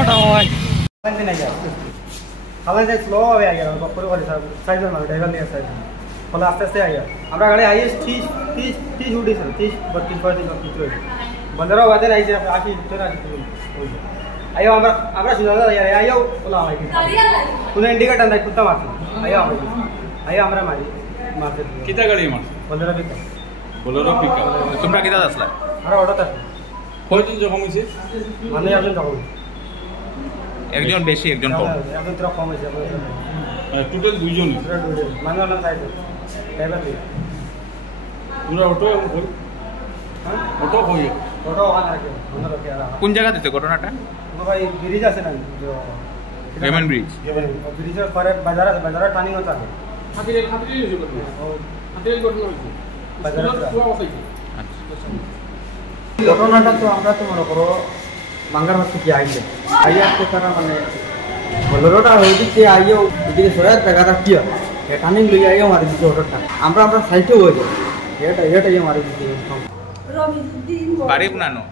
ওটা হয় খালেন যে স্লো হবে আগে বকরে করে সাইজের না ড্রাইভার নিয়ে সাইজ ফলে আস্তে আস্তে আইয়া আমরা গাড়ি আইএস 30 উঠেছিল 30 32 35 কিছু বন্ধরা বাদে আইছে 80 70 আইও আমরা শুনা আইও বলা হয় কোনো ইন্ডিকেটর নাই কুত্তা মারছে আইও আমরা মারতে কিতা গাড়ি মারছে বোলেরো পিকআপ তোমরা কিতা আসলা আমরা অটোতে কয়জন জখম হইছে মানে একজন জখম একজন বেশি একজন কম একজন তো কম হইছে টোটাল দুইজন মানে না সাইড ড্রাইভার দিয়ে পুরো অটো কই হ্যাঁ অটো কই অটো ওখানে রাখে বন্ধ রাখে কোন জায়গাতে ঘটনাটা ভাই ব্রিজ আছে না লেমন ব্রিজ ব্রিজের পরে বাজারে টার্নিং হতে থাকে খাতিরে হইছে ঘটনা হইছে বাজারে ঘটনাটা তো আমরা তো মনে করো বাঙ্গার হাত থেকে আইছে আইয়াতে তারা মানে বলেরোটা হইছে আইও এদিকে সরাত জায়গাটা কি হয় টার্নিং লই আইও মারি দিতে অটোটা আমরা সাইডে হয়ে যাই এটাই মারি দিতে রমিজউদ্দিন বাড়ি কোনানো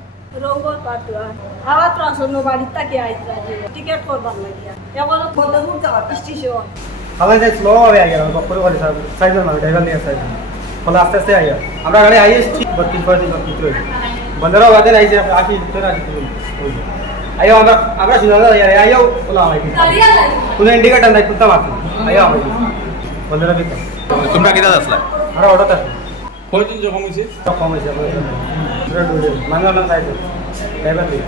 রঙ্গর পাটুয়া হাওয়া ত্রাসন বাড়ির থেকে আইতা টিকেট করবার লাগিয়া এগুলো বদলুন যাওয়া স্টেশন খালেন যে স্লো হবে আগে বকরে করে সাইজের না ড্রাইভার নিয়ে সাইজ ফলে আস্তে আস্তে আইয়া আমরা গাড়ি আইএস 32 35 কিছু বন্ধরা বাদে আইছে 80 70 কিছু আইও আমরা শুনা আইও বলা হয় কোনো ইন্ডিকেটর নাই কুত্তা মারছে আইও বন্ধরা তোমরা কিতা আসলা আমরা অটোতে কয়জন জখম হইছে কম হয়েছে মানে না সাইড ড্রাইভার দিয়ে